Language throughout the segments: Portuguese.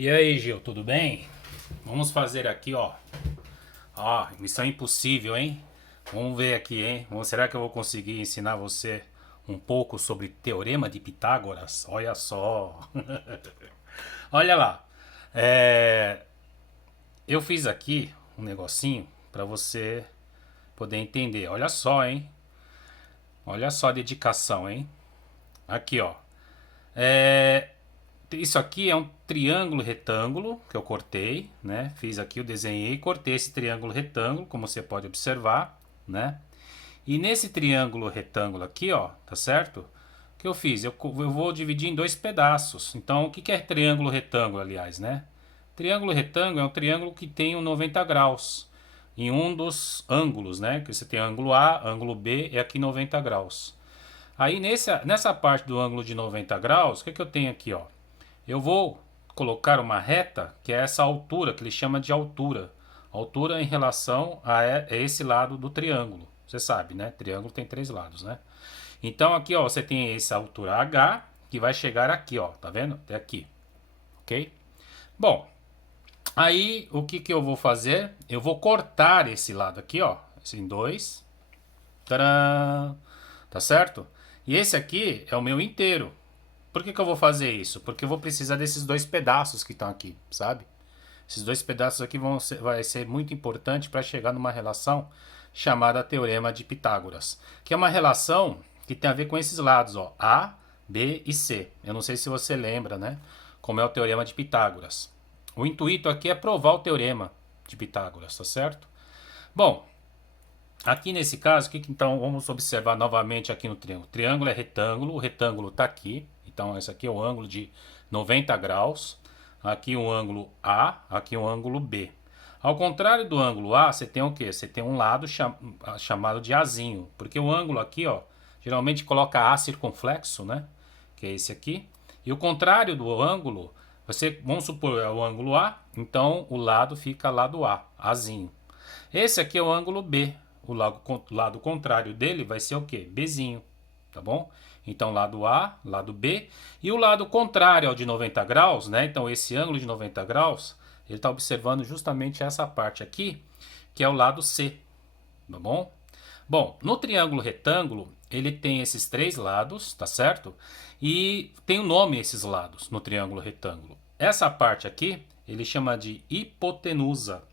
E aí, Gil, tudo bem? Vamos fazer aqui, ó. Ó, missão impossível, hein? Vamos ver aqui, hein? Será que eu vou conseguir ensinar você um pouco sobre Teorema de Pitágoras? Olha só. Olha lá. É, Eu fiz aqui um negocinho para você poder entender. Olha só, hein? Olha só a dedicação, hein? Aqui, ó. É, Isso aqui é um triângulo retângulo que eu cortei, né? Fiz aqui, eu desenhei e cortei esse triângulo retângulo, como você pode observar, né? E nesse triângulo retângulo aqui, ó, tá certo? O que eu fiz? Eu vou dividir em dois pedaços. Então, o que que é triângulo retângulo, aliás, né? Triângulo retângulo é um triângulo que tem um 90 graus em um dos ângulos, né? Que você tem ângulo A, ângulo B e aqui 90 graus. Aí nessa parte do ângulo de 90 graus, o que que eu tenho aqui, ó? Eu vou colocar uma reta, que é essa altura, que ele chama de altura. Altura em relação a esse lado do triângulo. Você sabe, né? Triângulo tem três lados, né? Então aqui, ó, você tem essa altura H, que vai chegar aqui, ó. Tá vendo? Até aqui. Ok? Bom, aí o que que eu vou fazer? Eu vou cortar esse lado aqui, ó. Em dois. Tcharam! Tá certo? E esse aqui é o meu inteiro. Por que que eu vou fazer isso? Porque eu vou precisar desses dois pedaços que estão aqui, sabe? Esses dois pedaços aqui vai ser muito importante para chegar numa relação chamada Teorema de Pitágoras, que é uma relação que tem a ver com esses lados, ó, A, B e C. Eu não sei se você lembra, né? Como é o Teorema de Pitágoras. O intuito aqui é provar o Teorema de Pitágoras, tá certo? Bom, aqui nesse caso, então vamos observar novamente aqui no triângulo. O triângulo é retângulo, o retângulo está aqui. Então esse aqui é o ângulo de 90 graus. Aqui um ângulo A, aqui um ângulo B. Ao contrário do ângulo A, você tem o quê? Você tem um lado chamado de Azinho. Porque o ângulo aqui, ó, geralmente coloca A circunflexo, né? Que é esse aqui. E o contrário do ângulo, vamos supor, é o ângulo A, então o lado fica lado A, Azinho. Esse aqui é o ângulo B. O lado contrário dele vai ser o quê? Bzinho, tá bom? Então, lado A, lado B. E o lado contrário ao de 90 graus, né? Então, esse ângulo de 90 graus, ele está observando justamente essa parte aqui, que é o lado C, tá bom? Bom, no triângulo retângulo, ele tem esses três lados, tá certo? E tem um nome esses lados no triângulo retângulo. Essa parte aqui, ele chama de hipotenusa,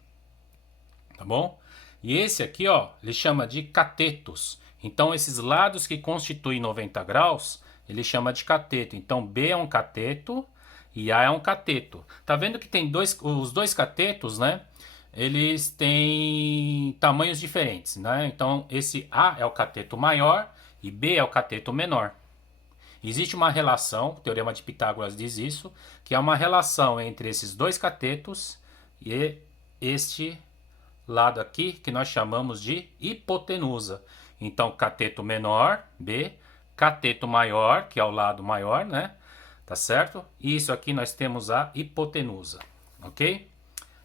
tá bom? E esse aqui, ó, ele chama de catetos. Então, esses lados que constituem 90 graus, ele chama de cateto. Então, B é um cateto e A é um cateto. Tá vendo que tem os dois catetos, né? Eles têm tamanhos diferentes, né? Então, esse A é o cateto maior e B é o cateto menor. Existe uma relação, o Teorema de Pitágoras diz isso, que é uma relação entre esses dois catetos e este lado aqui que nós chamamos de hipotenusa. Então, cateto menor, B, cateto maior, que é o lado maior, né? Tá certo? E isso aqui nós temos a hipotenusa, ok?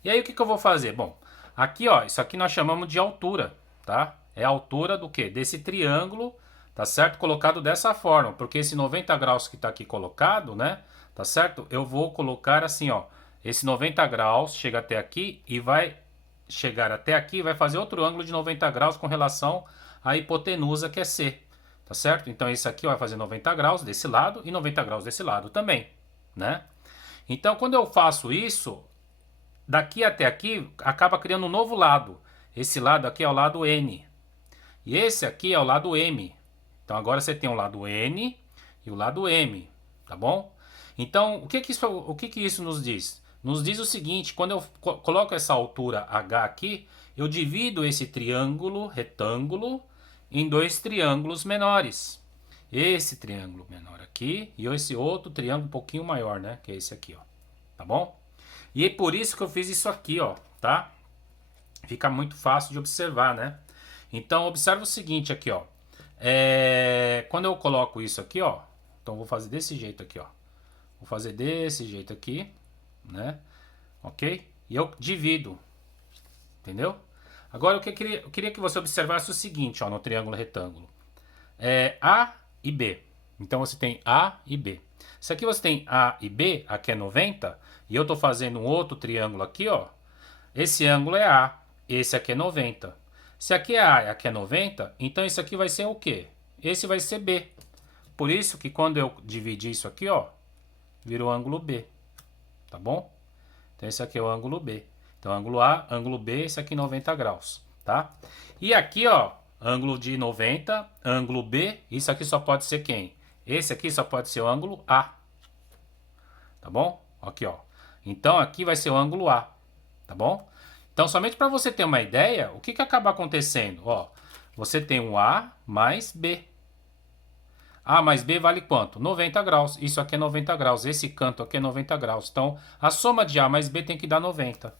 E aí o que que eu vou fazer? Bom, aqui ó, isso aqui nós chamamos de altura, tá? É a altura do quê? Desse triângulo, tá certo? Colocado dessa forma, porque esse 90 graus que tá aqui colocado, né? Tá certo? Eu vou colocar assim, ó. Esse 90 graus chega até aqui e vai chegar até aqui e vai fazer outro ângulo de 90 graus com relação à hipotenusa, que é C. Tá certo? Então esse aqui vai fazer 90 graus desse lado e 90 graus desse lado também, né? Então quando eu faço isso, daqui até aqui acaba criando um novo lado. Esse lado aqui é o lado N. E esse aqui é o lado M. Então agora você tem o lado N e o lado M, tá bom? Então o que que isso nos diz? Nos diz o seguinte: quando eu coloco essa altura H aqui, eu divido esse triângulo retângulo em dois triângulos menores. Esse triângulo menor aqui e esse outro triângulo um pouquinho maior, né? Que é esse aqui, ó. Tá bom? E é por isso que eu fiz isso aqui, ó, tá? Fica muito fácil de observar, né? Então, observa o seguinte aqui, ó. Quando eu coloco isso aqui, ó. Então, vou fazer desse jeito aqui, ó. Vou fazer desse jeito aqui, né? Ok? E eu divido, entendeu? Agora, eu queria que você observasse o seguinte, ó, no triângulo retângulo. A e B. Então, você tem A e B. Se aqui você tem A e B, aqui é 90, e eu estou fazendo um outro triângulo aqui, ó. Esse ângulo é A, esse aqui é 90. Se aqui é A e aqui é 90, então isso aqui vai ser o quê? Esse vai ser B. Por isso que quando eu dividir isso aqui, ó, vira o ângulo B. Tá bom? Então esse aqui é o ângulo B. Então ângulo A, ângulo B, esse aqui 90 graus, tá? E aqui, ó, ângulo de 90, ângulo B, isso aqui só pode ser quem? Esse aqui só pode ser o ângulo A. Tá bom? Aqui, ó. Então aqui vai ser o ângulo A. Tá bom? Então somente para você ter uma ideia, o que que acaba acontecendo? Ó, você tem um A mais B. A mais B vale quanto? 90 graus. Isso aqui é 90 graus. Esse canto aqui é 90 graus. Então, a soma de A mais B tem que dar 90.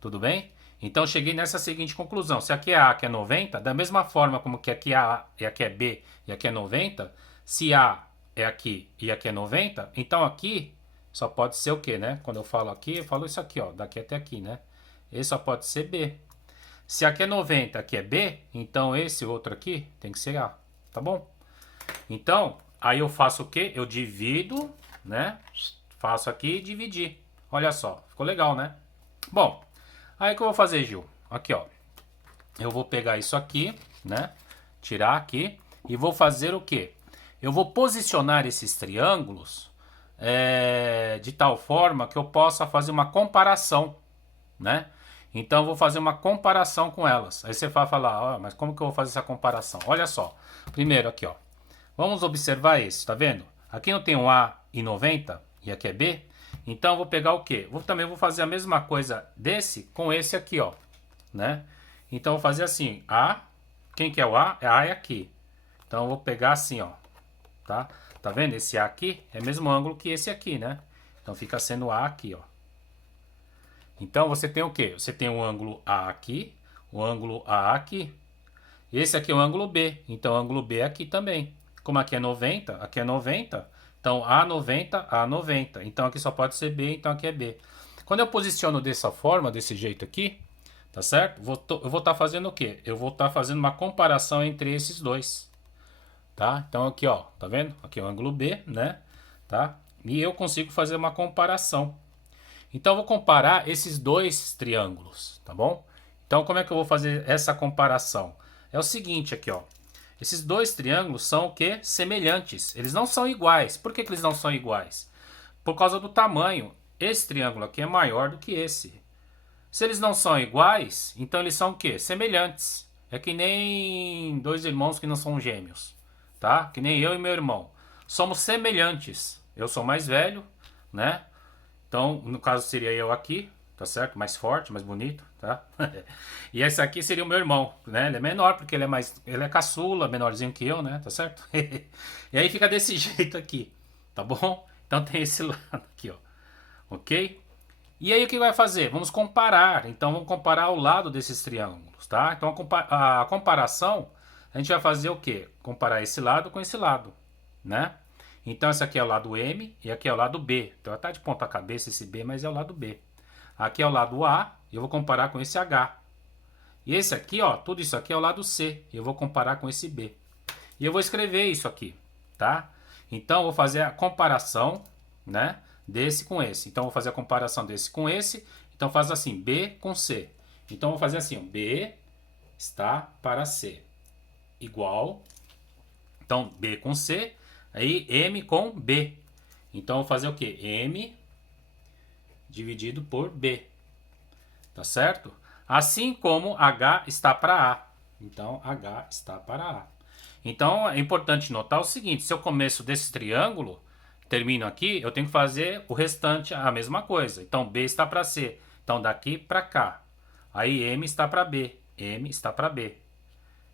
Tudo bem? Então, cheguei nessa seguinte conclusão. Se aqui é A, que é 90, da mesma forma como que aqui é A e aqui é B e aqui é 90, se A é aqui e aqui é 90, então aqui só pode ser o quê, né? Quando eu falo aqui, eu falo isso aqui, ó, daqui até aqui, né? Esse só pode ser B. Se aqui é 90, aqui é B, então esse outro aqui tem que ser A. Tá bom? Então, aí eu faço o quê? Eu divido, né? Faço aqui e dividir. Olha só, ficou legal, né? Bom, aí o que eu vou fazer, Gil? Aqui, ó. Eu vou pegar isso aqui, né? Tirar aqui e vou fazer o quê? Eu vou posicionar esses triângulos de tal forma que eu possa fazer uma comparação, né? Então, eu vou fazer uma comparação com elas. Aí você vai falar, ó, mas como que eu vou fazer essa comparação? Olha só. Primeiro aqui, ó. Vamos observar esse, tá vendo? Aqui não tem um A e 90 e aqui é B. Então eu vou pegar o quê? Também vou fazer a mesma coisa desse com esse aqui, ó, né? Então eu vou fazer assim, A, quem que é o A? A é aqui. Então eu vou pegar assim, ó, tá? Tá vendo? Esse A aqui é o mesmo ângulo que esse aqui, né? Então fica sendo A aqui, ó. Então você tem o quê? Você tem o ângulo A aqui, o ângulo A aqui. Esse aqui é o ângulo B, então o ângulo B é aqui também. Como aqui é 90, então A90, A90. Então aqui só pode ser B, então aqui é B. Quando eu posiciono dessa forma, desse jeito aqui, tá certo? Eu vou estar fazendo o quê? Eu vou estar fazendo uma comparação entre esses dois. Tá? Então aqui, ó, tá vendo? Aqui é o ângulo B, né? Tá? E eu consigo fazer uma comparação. Então eu vou comparar esses dois triângulos, tá bom? Então como é que eu vou fazer essa comparação? É o seguinte aqui, ó. Esses dois triângulos são o quê? Semelhantes. Eles não são iguais. Por que que eles não são iguais? Por causa do tamanho. Esse triângulo aqui é maior do que esse. Se eles não são iguais, então eles são o quê? Semelhantes. É que nem dois irmãos que não são gêmeos, tá? Que nem eu e meu irmão. Somos semelhantes. Eu sou mais velho, né? Então, no caso seria eu aqui, tá certo? Mais forte, mais bonito, tá? E esse aqui seria o meu irmão, né? Ele é menor porque ele é caçula, menorzinho que eu, né? Tá certo? E aí fica desse jeito aqui, tá bom? Então tem esse lado aqui, ó. Ok? E aí o que vai fazer? Vamos comparar. Então vamos comparar o lado desses triângulos, tá? Então a comparação, a gente vai fazer o quê? Comparar esse lado com esse lado, né? Então esse aqui é o lado M e aqui é o lado B. Então tá de ponta cabeça esse B, mas é o lado B. Aqui é o lado A e eu vou comparar com esse H. E esse aqui, ó, tudo isso aqui é o lado C. E eu vou comparar com esse B. E eu vou escrever isso aqui, tá? Então eu vou fazer a comparação, né, desse com esse. Então eu vou fazer a comparação desse com esse. Então faz assim, B com C. Então eu vou fazer assim, ó, B está para C. Igual. Então B com C, aí M com B. Então eu vou fazer o quê? M dividido por B. Tá certo? Assim como H está para A. Então, H está para A. Então, é importante notar o seguinte. Se eu começo desse triângulo, termino aqui, eu tenho que fazer o restante a mesma coisa. Então, B está para C. Então, daqui para cá. Aí, M está para B. M está para B.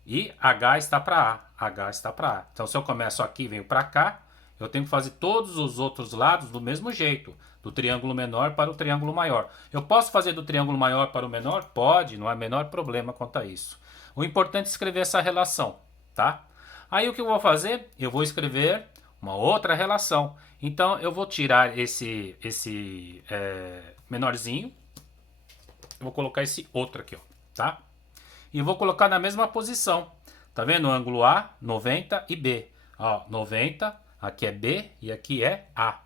E H está para A. H está para A. Então, se eu começo aqui e venho para cá, eu tenho que fazer todos os outros lados do mesmo jeito. Do triângulo menor para o triângulo maior. Eu posso fazer do triângulo maior para o menor? Pode, não há menor problema quanto a isso. O importante é escrever essa relação, tá? Aí o que eu vou fazer? Eu vou escrever uma outra relação. Então eu vou tirar esse menorzinho. Eu vou colocar esse outro aqui, ó, tá? E vou colocar na mesma posição. Tá vendo? O ângulo A, 90 e B. Ó, 90, Aqui é B e aqui é A.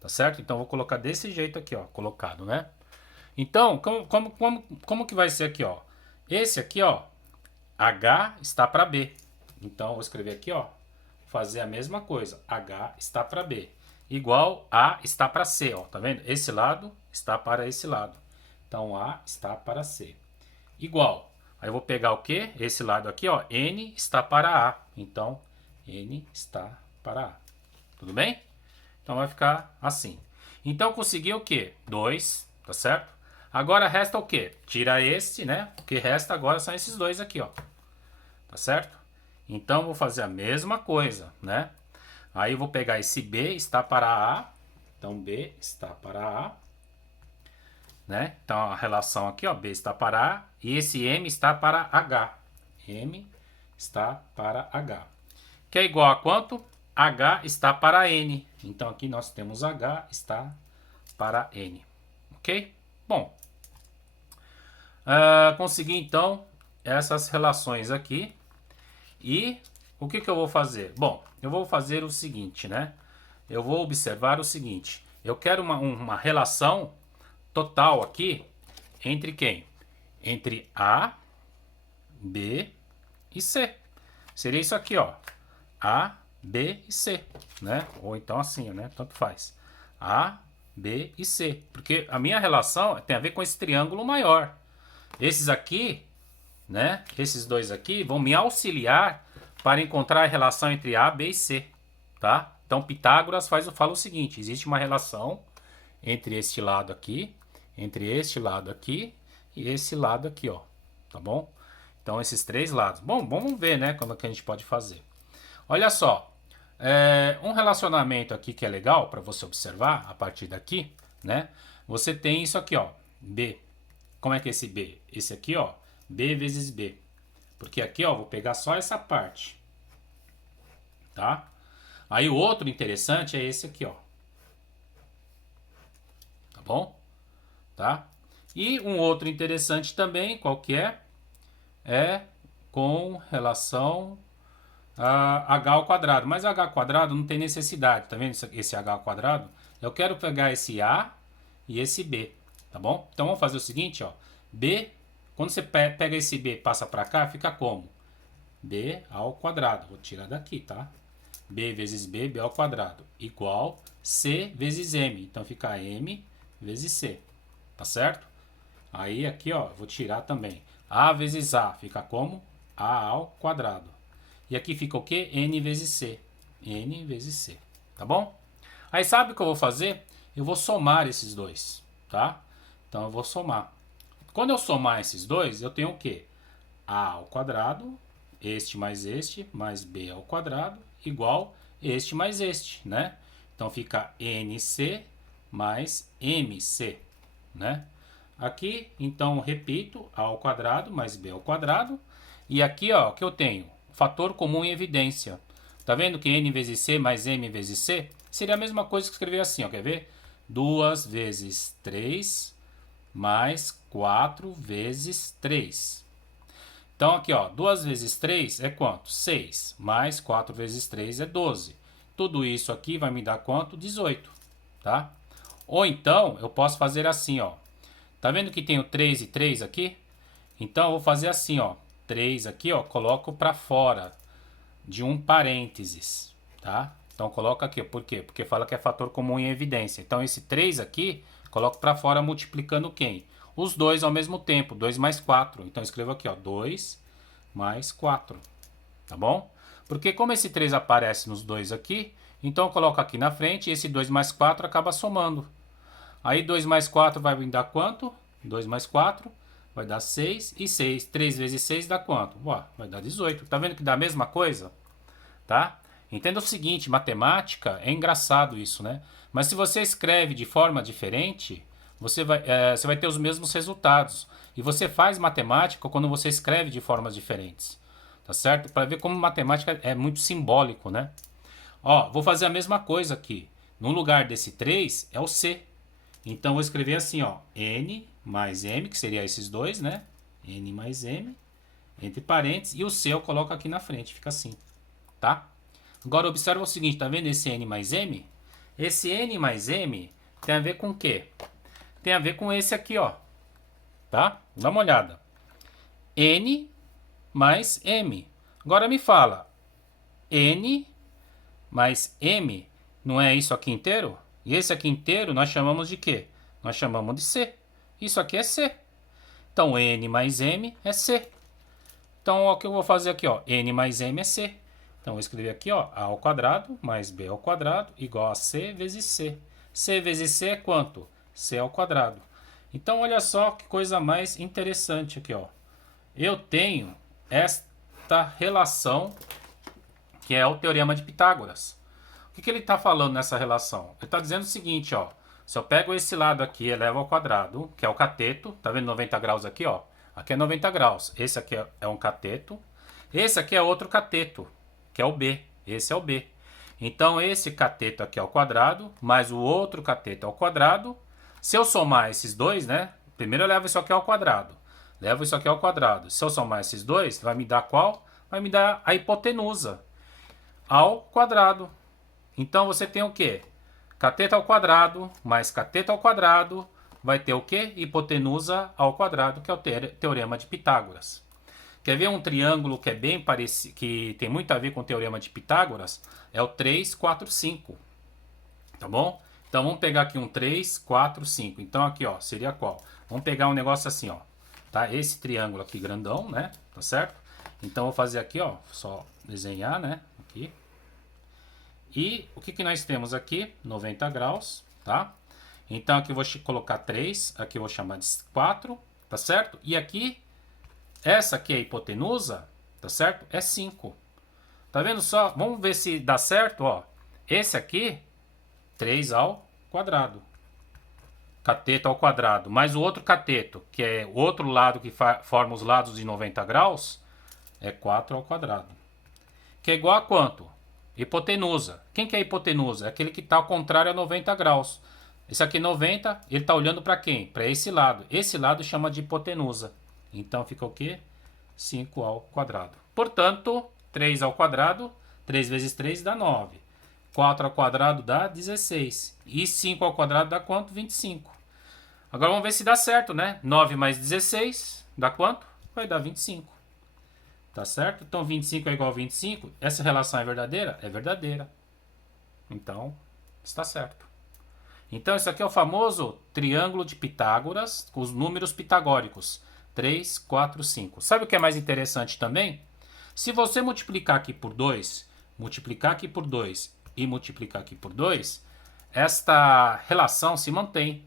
Tá certo? Então, eu vou colocar desse jeito aqui, ó, colocado, né? Então, como que vai ser aqui, ó? Esse aqui, ó, H está para B. Então, eu vou escrever aqui, ó, fazer a mesma coisa. H está para B. Igual A está para C, ó, tá vendo? Esse lado está para esse lado. Então, A está para C. Igual. Aí eu vou pegar o quê? Esse lado aqui, ó, N está para A. Então, N está para A. Tudo bem? Então vai ficar assim. Então consegui o quê? 2, tá certo? Agora resta o quê? Tira este, né? O que resta agora são esses dois aqui, ó. Tá certo? Então vou fazer a mesma coisa, né? Aí eu vou pegar esse B está para A. Então B está para A. Né? Então a relação aqui, ó, B está para A e esse M está para H. M está para H. Que é igual a quanto? H está para N. Então aqui nós temos H está para N. Ok? Bom, consegui então essas relações aqui. E o que eu vou fazer? Bom, eu vou fazer o seguinte, né? Eu vou observar o seguinte. Eu quero uma relação total aqui entre quem? Entre A, B e C. Seria isso aqui, ó. A, B e C, né? Ou então assim, né? Tanto faz. A, B e C. Porque a minha relação tem a ver com esse triângulo maior. Esses aqui, né? Esses dois aqui vão me auxiliar para encontrar a relação entre A, B e C, tá? Então Pitágoras fala o seguinte: existe uma relação entre este lado aqui, entre este lado aqui e esse lado aqui, ó. Tá bom? Então esses três lados. Bom, vamos ver, né? Como é que a gente pode fazer. Olha só, um relacionamento aqui que é legal para você observar a partir daqui, né? Você tem isso aqui, ó, B. Como é que é esse B? Esse aqui, ó, B vezes B. Porque aqui, ó, vou pegar só essa parte, tá? Aí o outro interessante é esse aqui, ó. Tá bom? Tá? E um outro interessante também, qual que é? É com relação a h ao quadrado. Mas h ao quadrado não tem necessidade, tá vendo esse h ao quadrado? Eu quero pegar esse a e esse b, tá bom? Então vamos fazer o seguinte, ó. B, quando você pega esse b e passa para cá, fica como? B ao quadrado. Vou tirar daqui, tá? B vezes B, B ao quadrado, igual C vezes M. Então fica M vezes C, tá certo? Aí aqui, ó, vou tirar também. A vezes A fica como? A ao quadrado. E aqui fica o quê? N vezes C. N vezes C, tá bom? Aí sabe o que eu vou fazer? Eu vou somar esses dois, tá? Então eu vou somar. Quando eu somar esses dois, eu tenho o quê? A ao quadrado, este mais B ao quadrado, igual este mais este, né? Então fica NC mais MC, né? Aqui, então, repito, A ao quadrado mais B ao quadrado. E aqui, ó, que eu tenho? Fator comum em evidência. Tá vendo que N vezes C mais M vezes C seria a mesma coisa que escrever assim, ó, quer ver? 2 vezes 3 mais 4 vezes 3. Então aqui, ó, 2 vezes 3 é quanto? 6. Mais 4 vezes 3 é 12. Tudo isso aqui vai me dar quanto? 18, tá? Ou então, eu posso fazer assim, ó. Tá vendo que tem o 3 e 3 aqui? Então eu vou fazer assim, ó. 3 aqui, ó, coloco para fora de um parênteses, tá? Então coloca aqui, por quê? Porque fala que é fator comum em evidência. Então esse 3 aqui, coloco para fora multiplicando quem? Os dois ao mesmo tempo, 2 mais 4. Então eu escrevo aqui, ó, 2 mais 4, tá bom? Porque como esse 3 aparece nos dois aqui, então eu coloco aqui na frente e esse 2 mais 4 acaba somando. Aí 2 mais 4 vai me dar quanto? 2 mais 4 vai dar 6. E 6, 3 vezes 6 dá quanto? Ué, vai dar 18. Tá vendo que dá a mesma coisa? Tá? Entenda o seguinte, matemática é engraçado isso, né? Mas se você escreve de forma diferente, você vai ter os mesmos resultados. E você faz matemática quando você escreve de formas diferentes. Tá certo? Para ver como matemática é muito simbólico, né? Ó, vou fazer a mesma coisa aqui. No lugar desse 3 é o C. Então, vou escrever assim, ó, N mais M, que seria esses dois, né? N mais M, entre parênteses, e o C eu coloco aqui na frente, fica assim, tá? Agora observa o seguinte, tá vendo esse n mais m? Esse n mais m tem a ver com o quê? Tem a ver com esse aqui, ó. Tá? Dá uma olhada. N mais m. Agora me fala. N mais m. Não é isso aqui inteiro? E esse aqui inteiro nós chamamos de quê? Nós chamamos de c. Isso aqui é c. Então, n mais m é c. Então, o que eu vou fazer aqui, ó? N mais m é c. Então, eu vou escrever aqui, ó, a ao quadrado mais b ao quadrado igual a c vezes c. C vezes c é quanto? C ao quadrado. Então, olha só que coisa mais interessante aqui, ó. Eu tenho esta relação que é o teorema de Pitágoras. O que ele está falando nessa relação? Ele está dizendo o seguinte, ó. Se eu pego esse lado aqui e elevo ao quadrado, que é o cateto, tá vendo 90 graus aqui, ó? Aqui é 90 graus. Esse aqui é um cateto. Esse aqui é outro cateto, que é o B. Esse é o B. Então, esse cateto aqui ao quadrado, mais o outro cateto ao quadrado. Se eu somar esses dois, né? Primeiro eu levo isso aqui ao quadrado. Levo isso aqui ao quadrado. Se eu somar esses dois, vai me dar qual? Vai me dar a hipotenusa ao quadrado. Então, você tem o quê? Cateto ao quadrado mais cateto ao quadrado vai ter o quê? Hipotenusa ao quadrado, que é o teorema de Pitágoras. Quer ver um triângulo que é bem parecido, que tem muito a ver com o teorema de Pitágoras? É o 3, 4, 5. Tá bom? Então vamos pegar aqui um 3, 4, 5. Então aqui, ó, seria qual? Vamos pegar um negócio assim, ó. Tá? Esse triângulo aqui grandão, né? Tá certo? Então vou fazer aqui, ó, só desenhar, né? Aqui. E o que nós temos aqui? 90 graus, tá? Então aqui eu vou colocar 3, aqui eu vou chamar de 4, tá certo? E aqui, essa aqui é a hipotenusa, tá certo? É 5. Tá vendo só? Vamos ver se dá certo, ó. Esse aqui, 3 ao quadrado. Cateto ao quadrado. Mais o outro cateto, que é o outro lado que forma os lados de 90 graus, é 4 ao quadrado. Que é igual a quanto? Hipotenusa. Quem que é a hipotenusa? É aquele que está ao contrário a 90 graus. Esse aqui 90, ele está olhando para quem? Para esse lado. Esse lado chama de hipotenusa. Então fica o quê? 5 ao quadrado. Portanto, 3 ao quadrado, 3 vezes 3 dá 9. 4 ao quadrado dá 16. E 5 ao quadrado dá quanto? 25. Agora vamos ver se dá certo, né? 9 mais 16 dá quanto? Vai dar 25. Tá certo? Então 25 é igual a 25. Essa relação é verdadeira? É verdadeira. Então, está certo. Então, isso aqui é o famoso triângulo de Pitágoras com os números pitagóricos. 3, 4, 5. Sabe o que é mais interessante também? Se você multiplicar aqui por 2, multiplicar aqui por 2 e multiplicar aqui por 2, esta relação se mantém,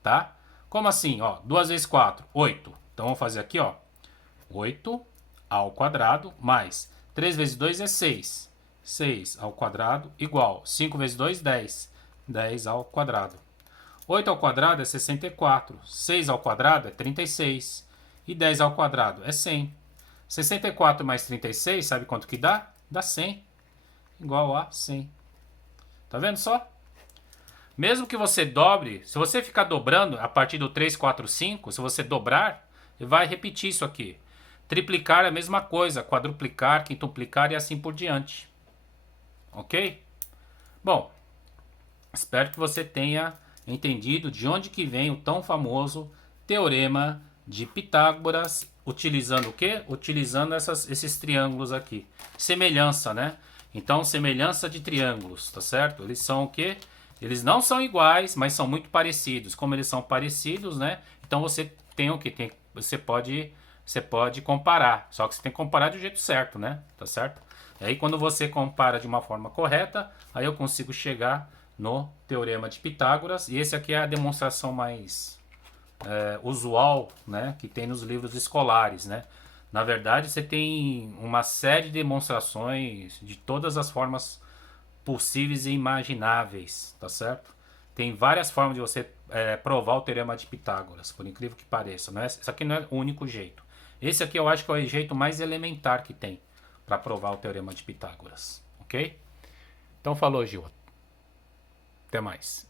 tá? Como assim? Ó, 2 vezes 4, 8. Então, vamos fazer aqui, ó. 8 ao quadrado mais 3 vezes 2 é 6. 6 ao quadrado igual 5 vezes 2, 10. 10 ao quadrado. 8 ao quadrado é 64. 6 ao quadrado é 36. E 10 ao quadrado é 100. 64 mais 36, sabe quanto que dá? Dá 100. Igual a 100. Tá vendo só? Mesmo que você dobre, se você ficar dobrando a partir do 3, 4, 5, se você dobrar, vai repetir isso aqui. Triplicar é a mesma coisa, quadruplicar, quintuplicar e assim por diante. Ok? Bom, espero que você tenha entendido de onde que vem o tão famoso teorema de Pitágoras, utilizando o quê? Utilizando esses triângulos aqui. Semelhança, né? Então, semelhança de triângulos, tá certo? Eles são o quê? Eles não são iguais, mas são muito parecidos. Como eles são parecidos, né? Então, você tem o quê? Você pode comparar, só que você tem que comparar do jeito certo, né? Tá certo? E aí quando você compara de uma forma correta, aí eu consigo chegar no teorema de Pitágoras. E esse aqui é a demonstração mais usual, né? Que tem nos livros escolares, né? Na verdade, você tem uma série de demonstrações de todas as formas possíveis e imagináveis, tá certo? Tem várias formas de você provar o teorema de Pitágoras, por incrível que pareça. Não é, isso aqui não é o único jeito. Esse aqui eu acho que é o jeito mais elementar que tem para provar o teorema de Pitágoras, ok? Então falou, Gil. Até mais.